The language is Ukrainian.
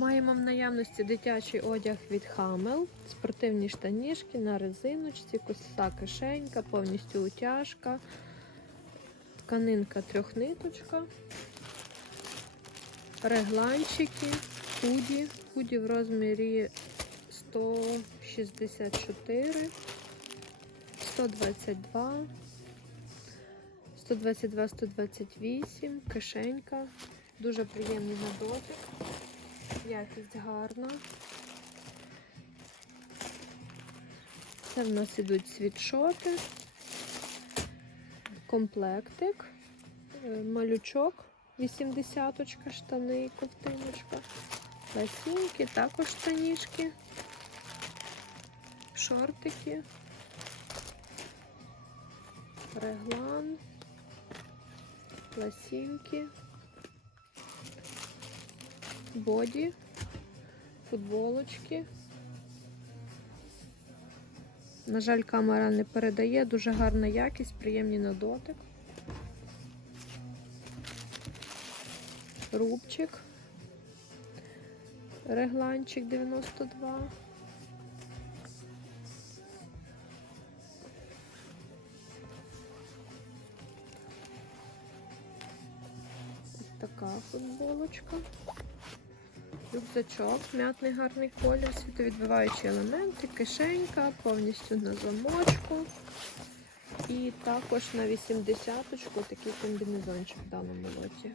Маємо в наявності дитячий одяг від Хамел, спортивні штанішки на резиночці, коса кишенька, повністю утяжка, тканинка трьохниточка, регланчики, худі, худі в розмірі 164, 122, 122, 128, кишенька, дуже приємний на дотик. Якість гарна. Це в нас ідуть світшоти, комплектик, е, малючок, 80 штани, і ковтиночка, ласінки, також штанішки, шортики, реглан, ласінки боді, футболочки. На жаль, камера не передає, дуже гарна якість, приємні на дотик. Рубчик. Регланчик 92. Ось така футболочка. Рюкзачок, м'ятний гарний колір, світовідбиваючі елементи, кишенька, повністю на замочку. І також на 80-ку такий комбінезончик в даному лоті.